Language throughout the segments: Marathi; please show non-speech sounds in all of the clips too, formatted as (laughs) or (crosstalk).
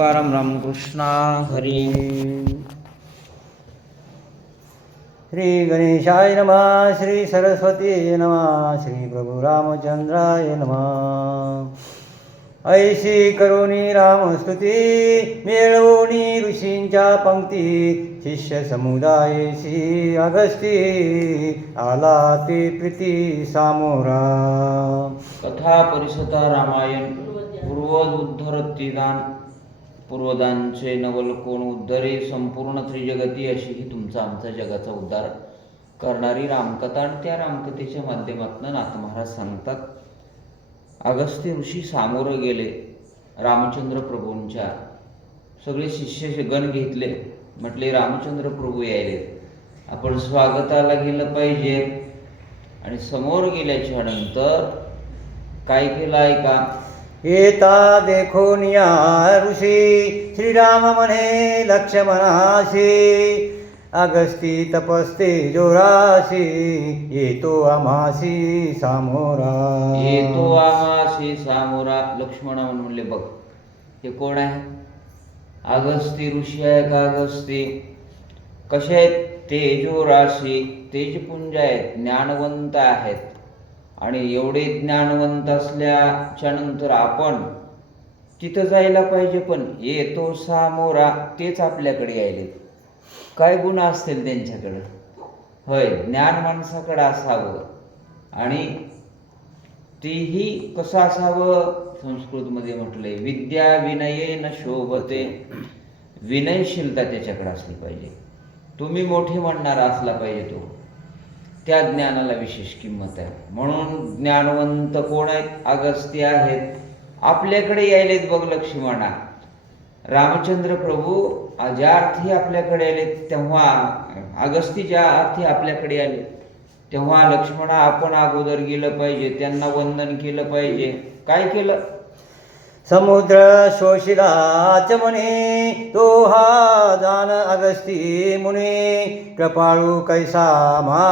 तुकाराम रामकृष्णा हरी। श्री गणेशाय नमः श्री सरस्वती नमः श्री प्रभू रामचंद्राय नमः। ऐशी करुणी रामस्तुती मिळवणी ऋषींच्या पंक्ती शिष्य समुदायेशी अगस्ती आला ते प्रीती सामोरा। कथा परिसता रामायण पूर्वज पूर्वदांचे नवल कोण उद्धरे संपूर्ण त्रिजगती अशी ही तुमचा आमचा जगाचा उद्धार करणारी रामकथा आणि त्या रामकथेच्या माध्यमातून नाथमहाराज सांगतात. अगस्त्य ऋषी सामोरं गेले रामचंद्र प्रभूंच्या. सगळे शिष्य गण घेतले. म्हटले रामचंद्र प्रभू यायले. आपण स्वागताला गेलं पाहिजे. आणि समोर गेल्याच्यानंतर काय केलं का? येता देखून या ऋषी. श्रीराम म्हणे लक्ष्मणाशी. अगस्ती तपस्ते जोराशी. येतो आमाशी सामोरा. येतो आमाशी सामोरा. लक्ष्मण म्हणले बघ हे कोण आहे? अगस्ती ऋषी आहे का अगस्ती? कसे आहेत? तेजो राशी तेजपुंज आहेत ज्ञानवंत आहेत. आणि एवढे ज्ञानवंत असल्याच्या नंतर आपण तिथं जायला पाहिजे पण येतो सामोरा तेच आपल्याकडे यायले. काय गुण असतील त्यांच्याकडं? होय ज्ञान माणसाकडं असावं. आणि तेही कसं असावं? संस्कृतमध्ये म्हटलंय विद्या विनये न शोभते. विनयशीलता त्याच्याकडे असली पाहिजे. तुम्ही मोठे म्हणणारा असला पाहिजे तो. त्या ज्ञानाला विशेष किंमत आहे. म्हणून ज्ञानवंत कोण आहेत? अगस्त्य आहेत. आपल्याकडे यायलेत बघ लक्ष्मणा. रामचंद्र प्रभू ज्या अर्थी आपल्याकडे आले तेव्हा अगस्ती ज्या अर्थी आपल्याकडे आले तेव्हा लक्ष्मणा आपण अगोदर गेलं पाहिजे त्यांना वंदन केलं पाहिजे. काय केलं? समुद्र शोषिलाच म्हणे तो हा जान अगस्ती मुनी कृपाळू कैसा मा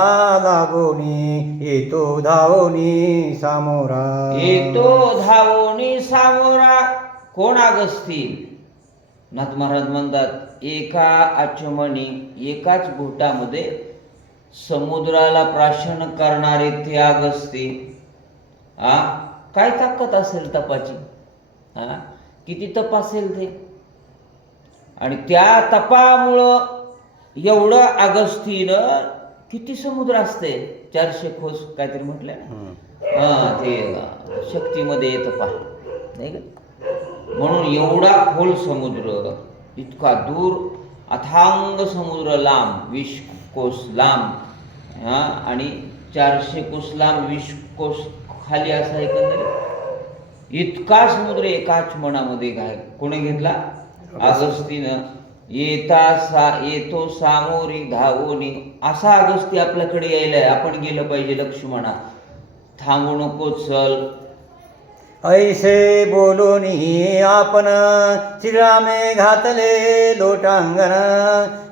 लागोनी येतो धावोनी सामोरा. येतो धावोनी सामोरा. कोण अगस्ती नाथ महाराज म्हणतात एका आचमनी एकाच घोटामध्ये समुद्राला प्राशन करणारे ते अगस्ती आ काय ताकद असेल तपाची? हा? किती तप असेल ते? आणि त्या तपामुळं एवढं अगस्तीनं किती समुद्र असते चारशे खोस काहीतरी म्हटलं ना. हा ते शक्तीमध्ये येतं पहा. नाही का? म्हणून एवढा खोल समुद्र इतका दूर अथांग समुद्र लांब वीस कोस लांब हा? आणि चारशे कोस लांब वीस कोस खाली असा एकंदरीत? इतका समुद्र एकाच मनामध्ये काय कोणी घेतला? अगस्तीनं. येता सा येतो सामोरी धावोनी. असा अगस्ती आपल्याकडे यायलाय. आपण गेलं पाहिजे लक्ष्मणा. थांबू नको चल. ऐसे बोलून आपण. श्रीरामे घातले लोटांगण.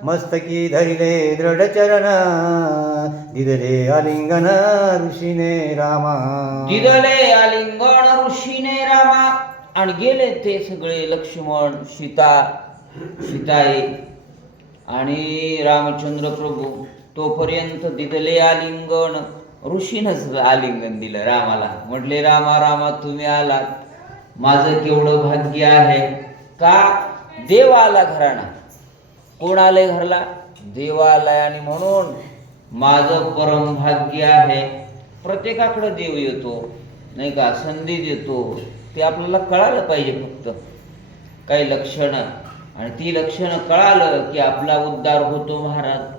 मस्तकी धरिले दृढचरण. दिदले आलिंगन ऋषीने रामा. दिदले आलिंगण ऋषीने रामा. आणि गेले ते सगळे लक्ष्मण सीता सीताई आणि रामचंद्र प्रभू. तोपर्यंत दिदले आलिंगण ऋषीनच आलिंगन दिलं रामाला. म्हटले रामा रामा तुम्ही आलात. माझं केवढं भाग्य आहे. का? देव आला घराणा. कोण आलंय घरला? देव आलाय आणि म्हणून. माझं परम भाग्य आहे. प्रत्येकाकडं देव येतो नाही का? संधी देतो. ते आपल्याला कळालं पाहिजे फक्त. काही लक्षणं. आणि ती लक्षणं कळालं की आपला उद्धार होतो महाराज.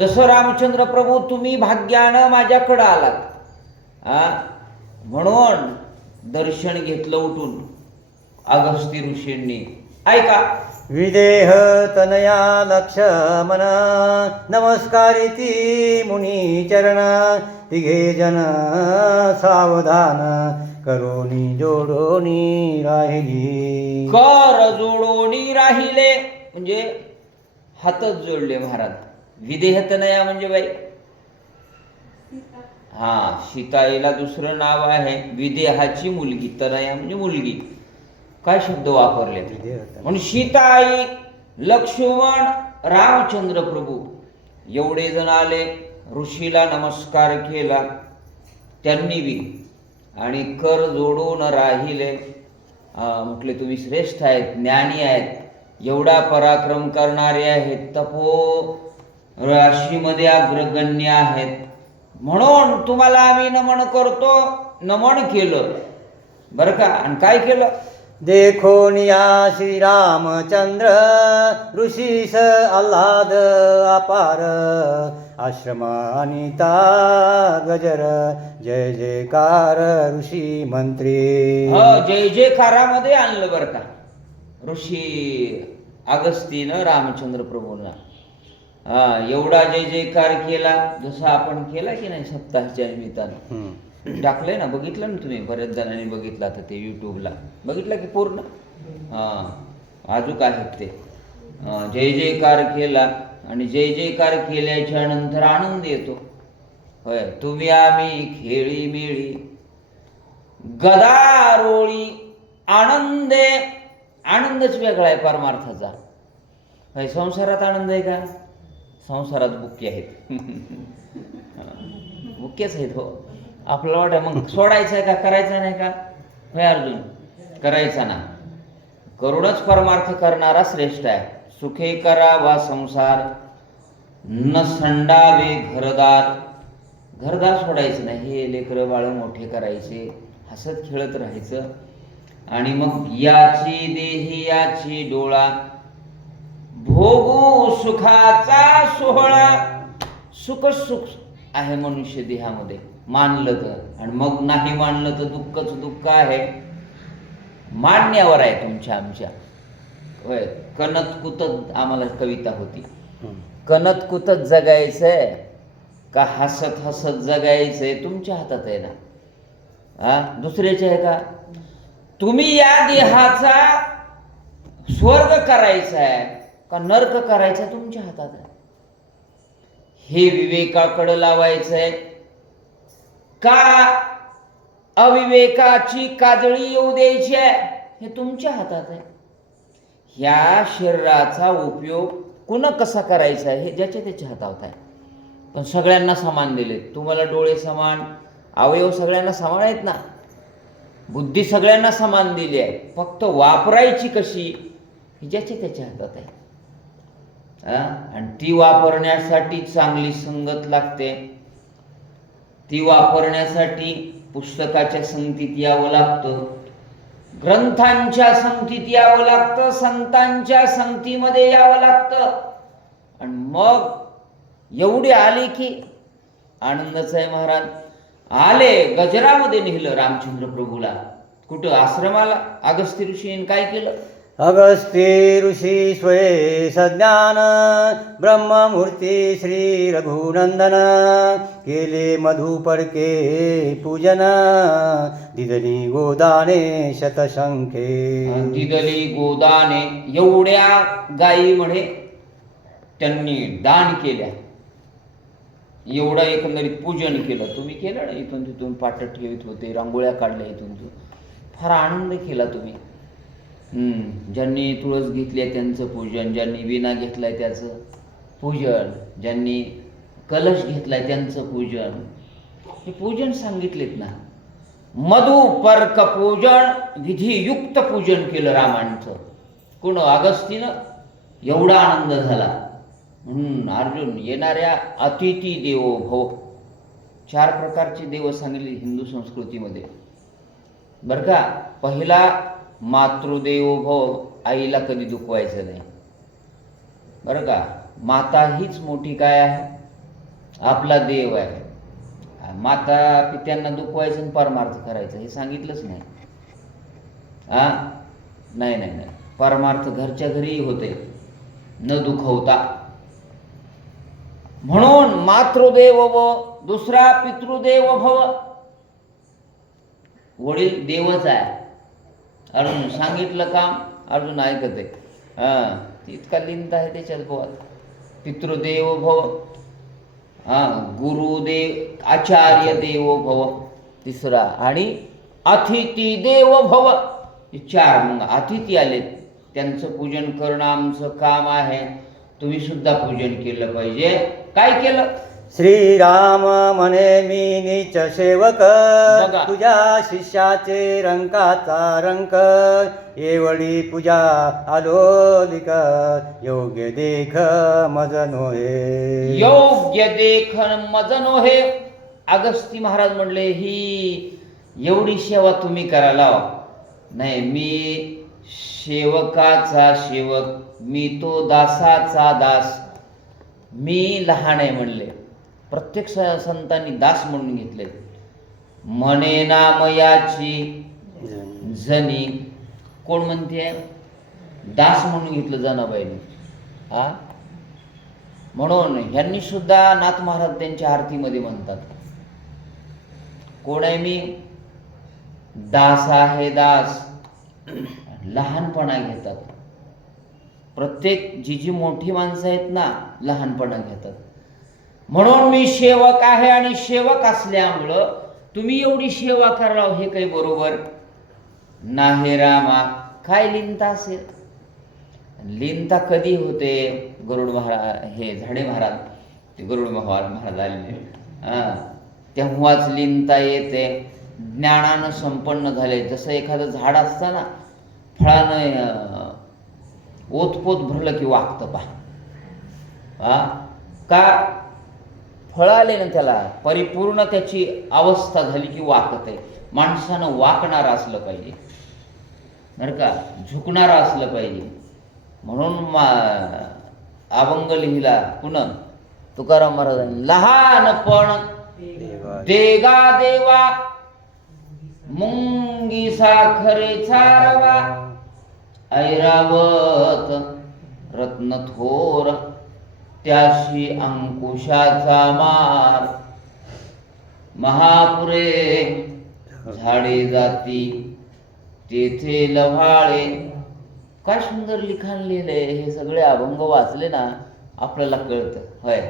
तसं रामचंद्र प्रभू तुम्ही भाग्यानं माझ्याकडं आलात. आ? म्हणून दर्शन घेतलं उठून अगस्ती ऋषींनी. ऐका. विदेह तनया लक्ष्मण नमस्कारिती मुनी चरण तिघे जन सावधान करोनी जोडोनी राहिली. कर जोडोनी राहिले. म्हणजे हातच जोडले महाराज. विदेहतनया म्हणजे बाई? हा सीताईला दुसरं नाव आहे. विदेहाची मुलगी तनया म्हणजे मुलगी. काय शब्द वापरले? म्हणून सीताई लक्ष्मण रामचंद्र प्रभू एवढे जण आले ऋषीला नमस्कार केला. त्यांनी बी आणि कर जोडून राहिले. म्हटले तुम्ही श्रेष्ठ आहेत ज्ञानी आहेत. एवढा पराक्रम करणारे आहेत. तपो राशीमध्ये अग्रगण्य आहेत. म्हणून तुम्हाला आम्ही नमन करतो नमन केलं. बरं का? आणि काय केलं? देखो निया श्री रामचंद्र ऋषीस आल्हाद अपार आश्रमानिता गजर जय जयकार ऋषी मंत्री. ह जय जयकारामध्ये आणलं बरं का? ऋषी अगस्तीनं रामचंद्र प्रभूंना. हा एवढा जय जयकार केला जसा आपण केला की नाही सप्ताहाच्या निमित्तानं. टाकलंय ना बघितलं ना तुम्ही? बऱ्याच जणांनी बघितलं आता ते यूट्यूबला बघितलं की पूर्ण? हां अजूक आहेत ते? जय जयकार केला आणि जय जयकार केल्याच्यानंतर आनंद येतो. होय तुम्ही आम्ही खेळी मिळी गदारोळी आनंदे आनंदच वेगळा आहे परमार्थाचा. संसारात आनंद आहे का? संसारात बुक्की आहेत. (laughs) मुख्यच आहेत हो. आपल्याला वाटतं मग सोडायचं आहे का करायचं नाही का? होय अर्जुन करायचा ना. करूनच परमार्थ करणारा श्रेष्ठ आहे. सुखे करावा संसार. न संडावे घरदार. घरदार सोडायचं नाही. हे लेकरं बाळ मोठे करायचे. हसत खेळत राहायचं. आणि मग याची देही याची डोळा. भोगू सुखाचा सोहळा. सुख सुख आहे मनुष्य देहामध्ये. मानलं तर. आणि मग नाही मानलं तर दुःखच दुःख आहे. मान्यावर आहे तुमच्या आमच्या. होय कनत कुतत आम्हाला कविता होती. कनत कुतत जगायचंय का हसत हसत जगायचंय तुमच्या हातात आहे ना? हा? दुसऱ्याचे आहे का? तुम्ही या देहाचा स्वर्ग करायचा आहे. का नर्क करायचा तुमच्या हातात आहे? हे विवेकाकडं लावायचं आहे का अविवेकाची काजळी येऊ द्यायची आहे? हे तुमच्या हातात आहे. ह्या शरीराचा उपयोग कुण कसा करायचा आहे हे ज्याच्या त्याच्या हातात आहे. पण सगळ्यांना समान दिले. तुम्हाला डोळे समान अवयव सगळ्यांना समान आहेत ना? बुद्धी सगळ्यांना समान दिली आहे. फक्त वापरायची कशी? ही ज्याच्या त्याच्या हातात आहे. आणि ती वापरण्यासाठी चांगली संगत लागते. ती वापरण्यासाठी पुस्तकाच्या संगतीत यावं लागतं. ग्रंथांच्या संगतीत यावं लागतं. संतांच्या संगतीमध्ये यावं लागतं. आणि मग एवढे आले की आनंदच आहे महाराज. आले गजरामध्ये नेलं रामचंद्र प्रभूला. कुठं आश्रमाला? अगस्त्य ऋषीने काय केलं? अगस्ती ऋषी स्वये सज्ञान ब्रह्ममूर्ती श्री रघुनंदन केले मधुपर्के पूजन दिदली गोदाने शतशंखे। दिदली गोदाने एवढ्या गायी म्हणे त्यांनी दान केल्या. एवढं एकंदरीत पूजन केलं. तुम्ही केलं ना इथून तिथून पाटट ठेवत होते रांगोळ्या काढल्या इथून फार आनंद केला तुम्ही. हम्म, ज्यांनी तुळस घेतली आहे त्यांचं पूजन ज्यांनी विना घेतलाय त्याचं पूजन ज्यांनी कलश घेतलाय त्यांचं पूजन. हे पूजन सांगितलेत ना. मधु पर्क पूजन विधियुक्त पूजन केलं रामांचं. कोण? अगस्तीनं एवढा आनंद झाला. म्हणून अर्जुन येणाऱ्या अतिथी देवो भव. चार प्रकारचे देव सांगितले हिंदू संस्कृतीमध्ये. बरं का? पहिला मातृदेव भव आईला कधी दुखवायचं नाही. बरं का? माता हीच मोठी काय आहे? आपला देव आहे. माता पित्यांना दुखवायचं आणि परमार्थ करायचं हे सांगितलंच नाही. हा नाही नाही नाही. परमार्थ घरच्या घरीही होते. न दुखवता. म्हणून मातृदेव व दुसरा पितृदेव भव वडील देवच आहे. अर्जुन सांगितलं काम अर्जुन ऐकत. आहे हां इतका लिंत आहे त्याच्यात बोवात पितृदेव भव. हा गुरुदेव आचार्य देवो भव. तिसरा. आणि अतिथी देव भव. चार मग अतिथी आलेत. त्यांचं पूजन करणं आमचं काम आहे. तुम्ही सुद्धा पूजन केलं पाहिजे. काय केलं? श्रीराम म्हणे मी नीच सेवक. तुझ्या शिष्याचे रंकाचा रंक. एवढी पूजा आलोलिक योग्य देख मज नोहे योग्य देखन मजनो हे अगस्ती महाराज म्हणले ही एवढी सेवा तुम्ही करायला नाही मी सेवकाचा सेवक. मी तो दासाचा दास. मी लहान आहे म्हणले. प्रत्येक स- संतांनी दास म्हणून घेतले. म्हणे नामयाची जनी. कोण म्हणते? दास म्हणून घेतलं जनाबाईने. हा म्हणून ह्यांनी सुद्धा नाथ महाराज त्यांच्या आरतीमध्ये म्हणतात. कोण आहे मी? दास आहे दास. लहानपणा घेतात. प्रत्येक जी जी मोठी माणसं आहेत ना लहानपणा घेतात. म्हणून मी सेवक आहे आणि सेवक असल्यामुळं तुम्ही एवढी सेवा करायला हे काही बरोबर नाही रामा. काय लिंता असेल? लिंता कधी होते? गरुड महाराज हे झाडे महाराज ते गरुड महाराज महाराज तेव्हाच लिंता येते. ज्ञानानं संपन्न झाले. जसं एखादं झाड असतं ना फळानं ओतपोत भरलं की वागतं पा हा? का? फळ आले ना त्याला परिपूर्ण त्याची अवस्था झाली की वाकत आहे. माणसानं वाकणार असलं पाहिजे. बरं का? झुकणारं असलं पाहिजे. म्हणून मा अभंग लिहिला पुन्हा तुकाराम महाराजांनी लहानपण देगा देवा मुंगी साखरे चारवा ऐरावत रत्न थोर त्याशी अंकुशाचा मार. महापुरे झाडे जाती तेथे लव्हाळे. काय सुंदर लिखाण लिहिले हे सगळे अभंग वाचले ना आपल्याला कळतं होय.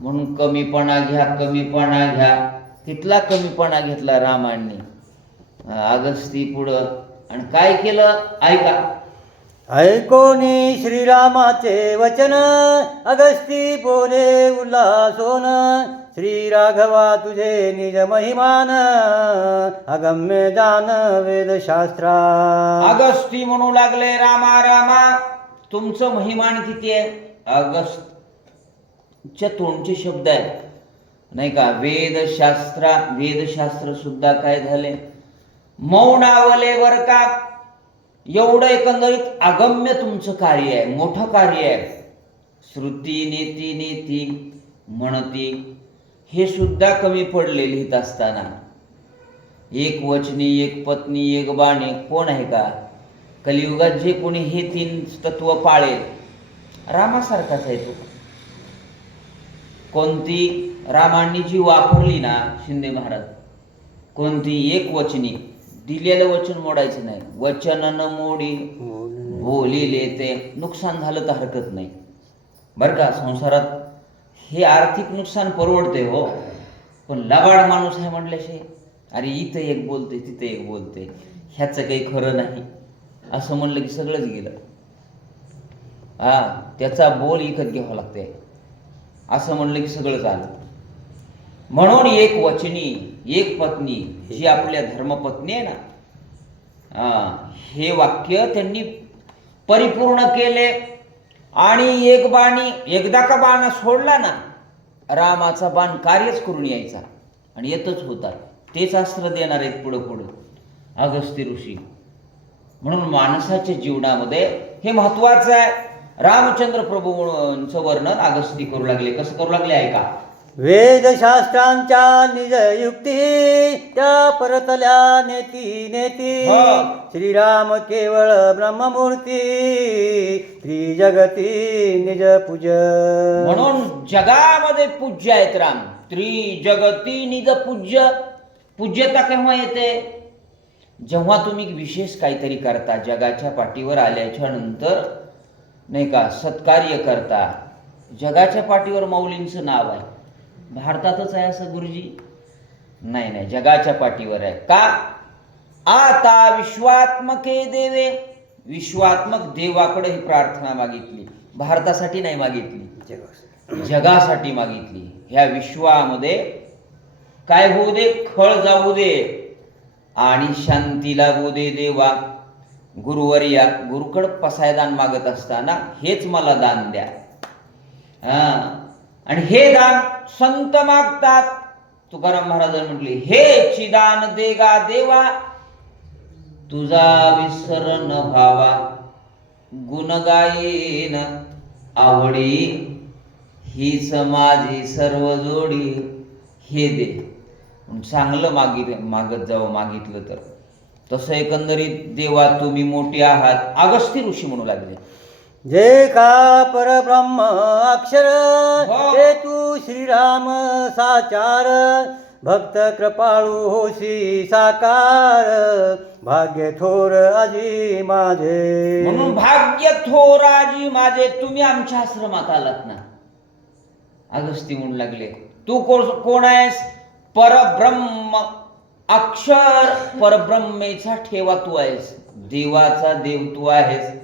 म्हणून कमीपणा घ्या कमीपणा घ्या. तिथला कमीपणा घेतला रामांनी अगस्ती पुढं. आणि काय केलं? ऐका. ऐकोनी श्रीरामाचे वचन अगस्ती बोले उल्हासोन श्री राघवा तुझे निज महिमान अगम्य जान वेदशास्त्रा. अगस्ती म्हणू लागले रामा रामा तुमचं महिमान किती आहे? अगस्टच्या तोंडचे शब्द आहेत. नाही का? वेदशास्त्रा वेदशास्त्र सुद्धा काय झाले? मौनावले वर का एवढं एकंदरीत अगम्य तुमचं कार्य आहे मोठं कार्य आहे. श्रुती नेती नेती म्हणती हे सुद्धा कमी पडले लिहित असताना. एक वचनी एक पत्नी एक बाणी कोण आहे का? कलियुगात जे कोणी हे तीन तत्व पाळेल रामासारखाच आहे तो. कोणती रामांनी जी वापरली ना शिंदे महाराज कोणती एक वचनी दिलेलं वचन मोडायचं नाही. वचन न मोडी बोलिले ते नुकसान झालं तर हरकत नाही. बरं का संसारात हे आर्थिक नुकसान परवडते हो. पण लबाड माणूस आहे म्हटल्याशी अरे इथं एक बोलते तिथं एक बोलते. ह्याचं काही खरं नाही. असं म्हणलं की सगळंच गेलं. हा त्याचा बोल इकत घ्यावा लागते असं म्हणलं की सगळंच आलं म्हणून एक वचनी एक पत्नी जी आपल्या धर्मपत्नी आहे ना हे वाक्य त्यांनी परिपूर्ण केले आणि एक बाणी एकदा का बाण सोडला ना रामाचा बाण कार्यच करून यायचा आणि येतच होता तेच अस्त्र देणार आहेत पुढं पुढं. अगस्ती ऋषी. म्हणून माणसाच्या जीवनामध्ये हे महत्वाचं आहे. रामचंद्र प्रभूंचं वर्णन अगस्ती करू लागले. कसं करू लागले? आहे का वेदशास्त्रांच्या निज युक्ती त्या परतल्या नेती नेती. श्रीराम केवळ ब्रह्ममूर्ती त्रिजगती निज पूज. म्हणून जगामध्ये पूज्य आहेत राम. त्रिजगती निज पूज्य. पूज्यता केव्हा येते? जेव्हा तुम्ही विशेष काहीतरी करता जगाच्या पाठीवर आल्याच्यानंतर नाही का सत्कार्य करता. जगाच्या पाठीवर माऊलींचं नाव आहे. भारतातच आहे असं गुरुजी? नाही नाही जगाच्या पाठीवर आहे. का? आता विश्वात्मके देवे विश्वात्मक देवाकडे ही प्रार्थना मागितली. भारतासाठी नाही मागितली. जगास. जगासाठी मागितली. ह्या विश्वामध्ये काय होऊ दे? खळ जाऊ दे. आणि शांती लागू दे देवा. गुरुवर्या गुरुकड पसायदान मागत असताना हेच मला दान द्या. हा. आणि हे दान संत मागतात. तुकाराम महाराजांनी म्हटले हे चिदान देगा देवा तुझा विसर न भावा गुणगायेन आवडी हीच माझी सर्व जोडी हे दे. चांगलं मागित मागत जावं मागितलं तर. तसं एकंदरीत देवा तुम्ही मोठे आहात. अगस्ती ऋषी म्हणू लागले. जे का परब्रह्म अक्षर हो. ते तू श्रीराम साचार. भक्त कृपाळू होशी साकार भाग्य थोर आजी माझे. म्हणून भाग्य थोराजी माझे तुम्ही आमच्या आश्रमात आलात ना. अगस्ती म्हणू लागले. तू कोण कोण आहेस? परब्रह्म अक्षर. परब्रह्मेचा ठेवा तू आहेस. देवाचा देव तू आहेस.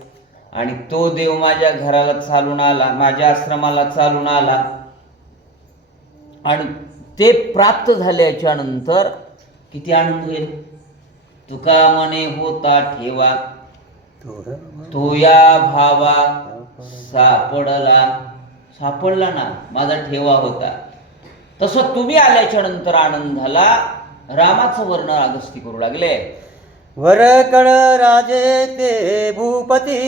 आणि तो देव माझ्या घराला चालून आला माझ्या आश्रमाला चालून आला. आणि ते प्राप्त झाल्याच्यानंतर किती आनंद होईल? तुका मने होता ठेवा. तो या भावा सापडला. सापडला ना माझा ठेवा होता. तसं तुम्ही आल्याच्यानंतर आनंद झाला. रामाचं वर्णन अगस्ती करू लागले. वरकळ राजे ते भूपती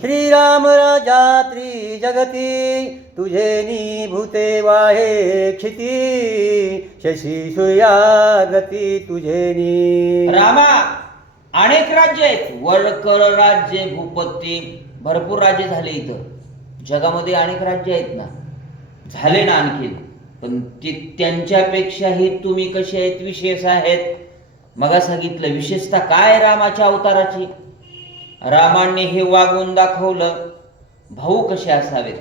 श्रीराम राजा त्रि जगती तुझे नी भूते वाहे क्षिती शशी सूर्यागती तुझे नी. रामा अनेक राज्य आहेत. वरकळ राज्य भूपती भरपूर राज्य झाले इथं. जगामध्ये अनेक राज्य आहेत ना. झाले ना आणखी पण ती त्यांच्यापेक्षाही तुम्ही कसे आहेत विशेष आहेत? मग सांगितलं विशेषतः काय रामाच्या अवताराची? रामाने हे वागून दाखवलं. भाऊ कसे असावेत?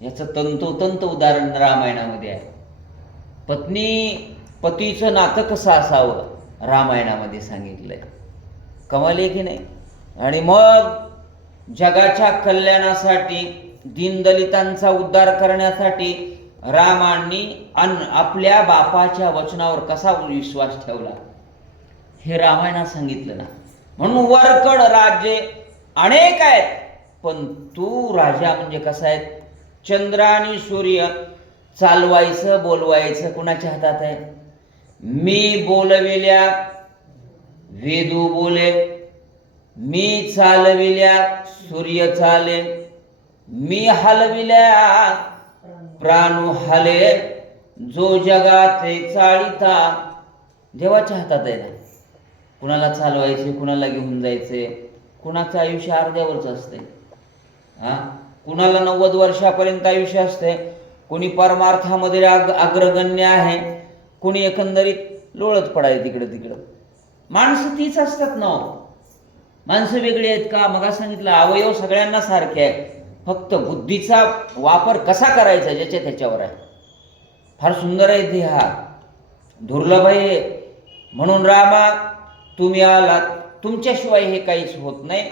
याचं तंतोतंत उदाहरण रामायणामध्ये आहे. पत्नी पतीचं नातं कसं असावं? रामायणामध्ये सांगितलंय. कमाल की नाही? आणि मग जगाच्या कल्याणासाठी दीनदलितांचा उद्धार करण्यासाठी रामांनी अन आपल्या बापाच्या वचनावर कसा विश्वास ठेवला? हे रामायणात सांगितलं ना. म्हणून वरकड राज्ये अनेक आहेत. पण तू राजा म्हणजे कसा आहे? चंद्र आणि सूर्य चालवायचं बोलवायचं कुणाच्या हातात आहे? मी बोलविल्या वेदू बोले मी चालविल्या सूर्य चाले मी हलविल्या प्राणू हले जो जगात चाळीता देवाच्या हातात आहे ना. कुणाला चालवायचे कुणाला घेऊन जायचे कुणाचं आयुष्य अर्ध्यावरच असते हा? कुणाला नव्वद वर्षापर्यंत आयुष्य असते कोणी परमार्थामध्ये अग अग्रगण्य आहे? कुणी एकंदरीत लोळत पडाय तिकडं तिकडं? माणसं तीच असतात ना हो. माणसं वेगळी आहेत का? मग सांगितलं अवयव सगळ्यांना सारखे आहे फक्त बुद्धीचा वापर कसा करायचा ज्याच्या त्याच्यावर आहे? फार सुंदर आहे ते हा दुर्लभ आहे. म्हणून रामा तुम्ही आलात तुमच्याशिवाय हे काहीच होत नाही.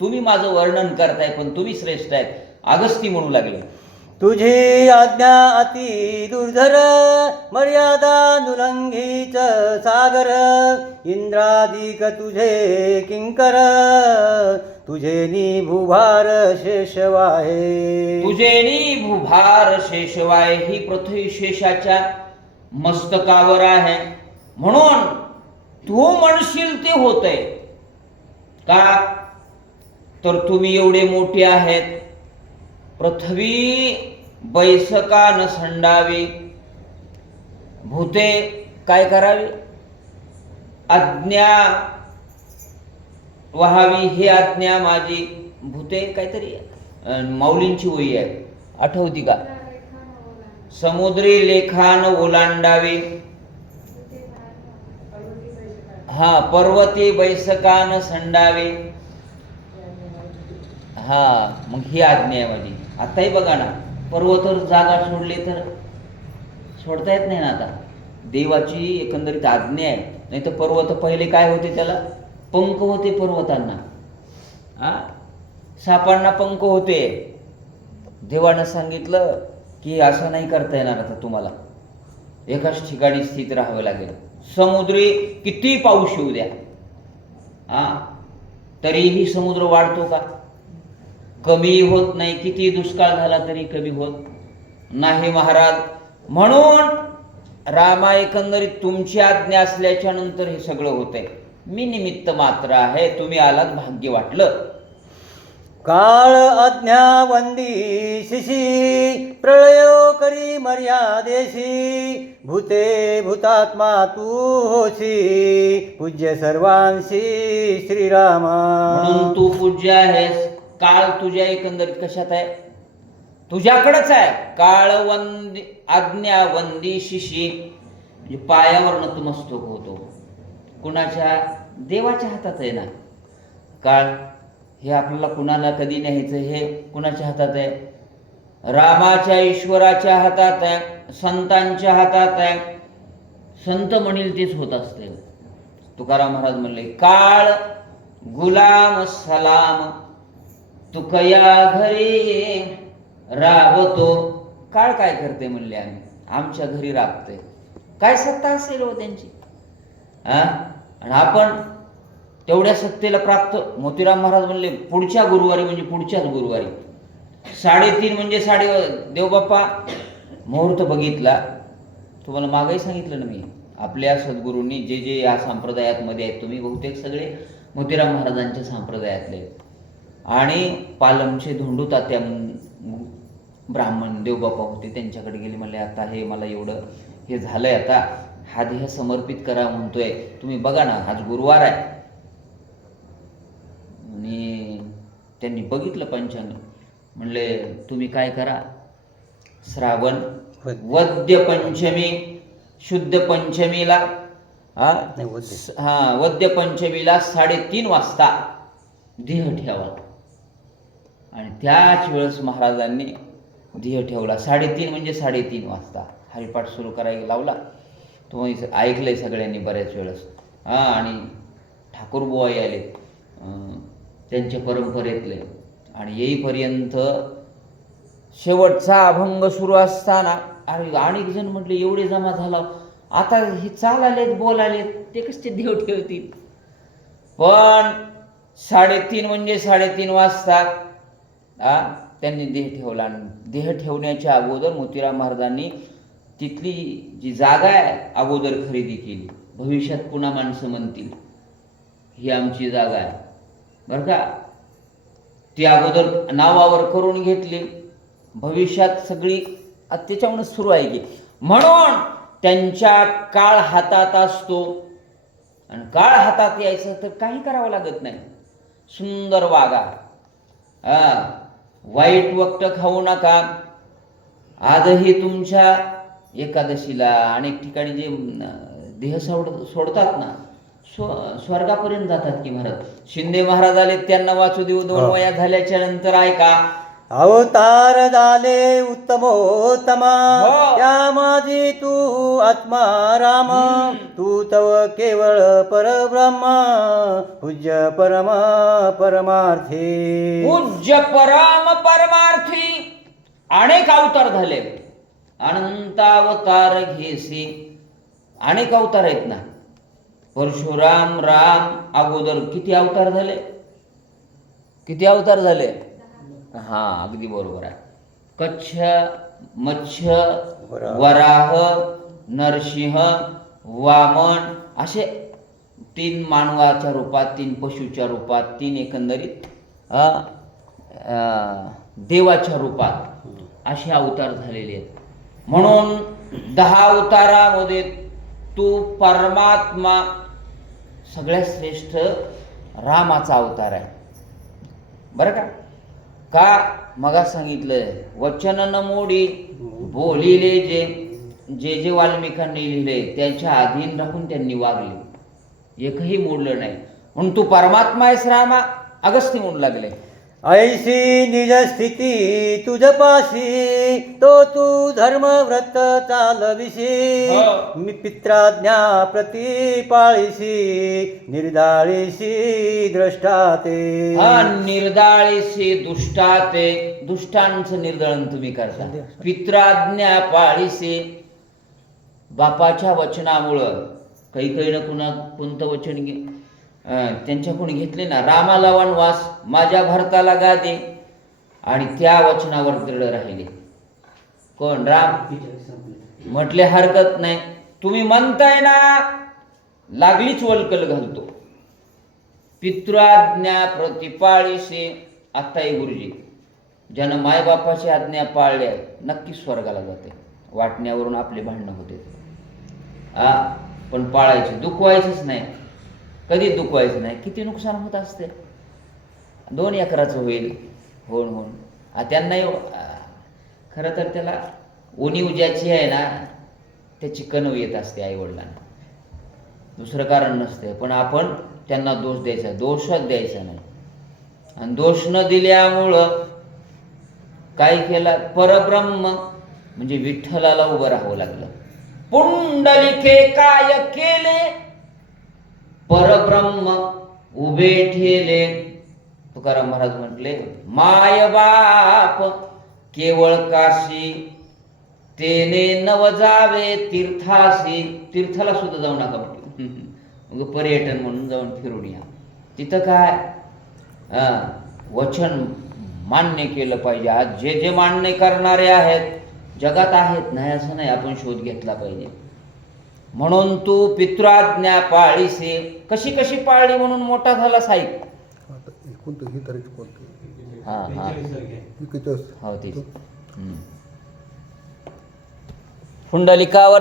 तुम्ही माझं वर्णन करताय पण तुम्ही श्रेष्ठ आहेत. अगस्ती म्हणू लागले. तुझी आज्ञा अति दुर्धर मर्यादा नुलंघीच सागर इंद्रादिक तुझे किंकर तुझे नी भूभार शेषवाहे. तुझेनी भूभार शेषवाय ही पृथ्वी शेषाच्या मस्तकावर आहे. म्हणून तू म्हणशील ते होतंय. का? तर तुम्ही एवढे मोठे आहेत. पृथ्वी बैसका न संडावी. भूते काय करावी? आज्ञा व्हावी. ही आज्ञा माझी भूते काहीतरी माऊलींची ओळी आहे. आठवती का? समुद्री लेखान ओलांडावे. हा पर्वती बैसकान संडावे. हा मग ही आज्ञा आहे माझी. आताही बघा ना पर्वतर जागा सोडली तर सोडता येत नाही ना आता. देवाची एकंदरीत आज्ञा आहे. नाही तर पर्वत पहिले काय होते त्याला? पंख होते पर्वतांना. हा सापांना पंख होते. देवानं सांगितलं की असं नाही करता येणार आता तुम्हाला. एकाच ठिकाणी स्थित राहावं लागेल. समुद्री किती पाऊस येऊ द्या. हा तरीही समुद्र वाढतो का? कमी होत नाही किती दुष्काळ झाला तरी कमी होत. नाही महाराज म्हणून रामा एकंदरीत तुमची आज्ञा असल्याच्या नंतर हे सगळं होतंय. मी निमित्त मात्र आहे तुम्ही आलात भाग्य वाटलं. काळ अज्ञावंदी शिशी प्रळयो करी मर्यादेशी भूते भूतात्मा तू होशी पूज्य सर्वांशी श्रीराम. म्हणून तू पूज्य आहेस काळ तुझ्या एकंदरीत कशात आहे? तुझ्याकडेच आहे. काळ वंदी आज्ञा वंदी शिशी. म्हणजे तू मस्तक होतो. कुणाच्या? देवाच्या हातात आहे ना. काळ हे आपल्याला कुणाला कधी न्यायचं? हे कुणाच्या हातात आहे? रामाच्या ईश्वराच्या हातात आहे संतांच्या हातात आहे. संत म्हणील तेच होत असते. तुकाराम महाराज म्हणले काळ गुलाम सलाम तुकया घरी राबतो. काळ काय करते? म्हणले आम्ही. आमच्या घरी राबते. काय सत्ता असेल हो त्यांची? हा आणि आपण तेवढ्या सत्तेला प्राप्त मोतीराम महाराज म्हणले पुढच्या गुरुवारी म्हणजे पुढच्याच गुरुवारी. साडेतीन म्हणजे साडे देवबाप्पा मुहूर्त बघितला. तुम्हाला मागही सांगितलं ना मी. आपल्या सद्गुरूंनी जे जे या संप्रदायातमध्ये आहेत तुम्ही बहुतेक सगळे मोतीराम महाराजांच्या संप्रदायातले आणि पालमचे धोंडू तात्या ब्राह्मण देवबापा होते त्यांच्याकडे गेले म्हणले आता हे मला एवढं हे झालंय आता हा देह समर्पित करा म्हणतोय. तुम्ही बघा ना आज गुरुवार आहे आणि त्यांनी बघितलं पंचांग. म्हणले तुम्ही काय करा? श्रावण वद्य पंचमी शुद्ध पंचमीला हा वद्य. हा पंचमीला साडेतीन वाजता देह ठेवा. आणि त्याच वेळेस महाराजांनी देह ठेवला. साडेतीन म्हणजे साडेतीन वाजता. हरिपाठ सुरू करायला लावला. तुम्ही ऐकलंय सगळ्यांनी बऱ्याच वेळेस. हा आणि ठाकूर बुवाई आले अं, त्यांच्या परंपरेतले. आणि येईपर्यंत शेवटचा अभंग सुरू असताना अरे अनेक जण म्हटले एवढे जमा झाला. आता हे चालालेत बोलालेत ते कसे देव ठेवतील. पण साडेतीन म्हणजे साडेतीन वाजता आ, त्यांनी देह ठेवला. आणि देह ठेवण्याच्या अगोदर मोतीराम महाराजांनी तिथली जी जागा आहे अगोदर खरेदी केली. भविष्यात पुन्हा माणसं म्हणतील ही आमची जागा आहे. बरं का? ती अगोदर नावावर करून घेतली. भविष्यात सगळी त्याच्यामुळे सुरू आहे की म्हणून त्यांच्या काळ हातात असतो. आणि काळ हातात यायचं तर काही करावं लागत नाही. सुंदर वागा हा वाईट वक्त खाऊ नका. आजही तुमच्या एकादशीला अनेक ठिकाणी जे देह सोड सोडतात ना स्व स्वर्गापर्यंत जातात की महाराज शिंदे महाराज आले त्यांना वाचू देऊ दोन हो. वया झाल्याच्यानंतर ऐका अवतार झाले उत्तमोत्तमा. हो. त्या माझी तू आत्मा राम. तू तव केवळ परब्रह्म. पूज्य परमा परमार्थी. पूज्य परम परमार्थी. अनेक अवतार झाले. अनंतावतार घेसी. अनेक अवतार आहेत ना. परशुराम राम अगोदर किती अवतार झाले? किती अवतार झाले? हा अगदी बरोबर आहे. कच्छ मत्स्य वराह. नरसिंह वामन असे तीन मानवाच्या रूपात तीन पशुच्या रूपात तीन एकंदरीत देवाच्या रूपात असे अवतार झालेले आहेत. म्हणून दहा अवतारामध्ये तू परमात्मा सगळ्यात श्रेष्ठ रामाचा अवतार आहे. बरं का? का मगा सांगितलं वचन न मोडी बोलिले जे जे जे वाल्मिकांनी लिहिले त्यांच्या अधीन राहून त्यांनी वागले. एकही मोडलं नाही. म्हणून तू परमात्मा आहेस रामा अगस्ती म्हणू लागले. ऐशी निज स्थिती तुझ पाशी तो तू धर्म व्रत चालविशी. हो. मी पित्राज्ञा प्रती पाळीशी निर्दाळीशी द्रष्टाते. निर्दाळीशी दुष्टाते. दुष्टांचं निर्दळन तुम्ही करता. पित्राज्ञा पाळीसे बापाच्या वचनामुळं काही काही ना कुणा कोणतं वचन घे त्यांच्याकडून घेतले ना. रामाला वनवास माझ्या भरताला गादे आणि त्या वचनावर दृढ राहिले. कोण? राम. म्हटले हरकत नाही. तुम्ही म्हणताय ना लागलीच वलकल घालतो. पितृआज्ञा प्रतिपाळीसे आत्ताही गुरुजी. ज्यानं मायबापाची आज्ञा पाळल्या नक्की स्वर्गाला जाते. वाटण्यावरून आपले भांडणं होते. आ पण पाळायचे दुखवायचेच नाही. कधी दुखवायचं नाही. किती नुकसान होत असते. दोन एकराचं होईल. होऊन होऊन. त्यांनाही खरं तर त्याला उणीव ज्याची आहे ना त्याची कणव येत असते आईवडिलांना. दुसरं कारण नसते. पण आपण त्यांना दोष द्यायचा दोषच द्यायचा नाही. आणि दोष न दिल्यामुळं काय केलं? परब्रह्म म्हणजे विठ्ठलाला उभं राहावं लागलं. पुंडलिके काय केले? परब्रह्म उभे ठेले. तुकाराम महाराज म्हटले माय बाप केवळ काशी तेने नव जावे तीर्थाशी तीर्थाला सुद्धा जाऊ नका म्हटलं. (laughs) मग पर्यटन म्हणून जाऊन फिरून या. तिथं काय? वचन मान्य केलं पाहिजे. आज जे जे मान्य करणारे आहेत जगात आहेत नाही असं नाही आपण शोध घेतला पाहिजे. म्हणून तू पित्राज्ञा पाळीसे कशी कशी पाळली म्हणून मोठा झाला साहेब कोणतं ही तारीख कोणतं? हा हा. ही किती असते हो तीच. हम्म. पुंडलिकावर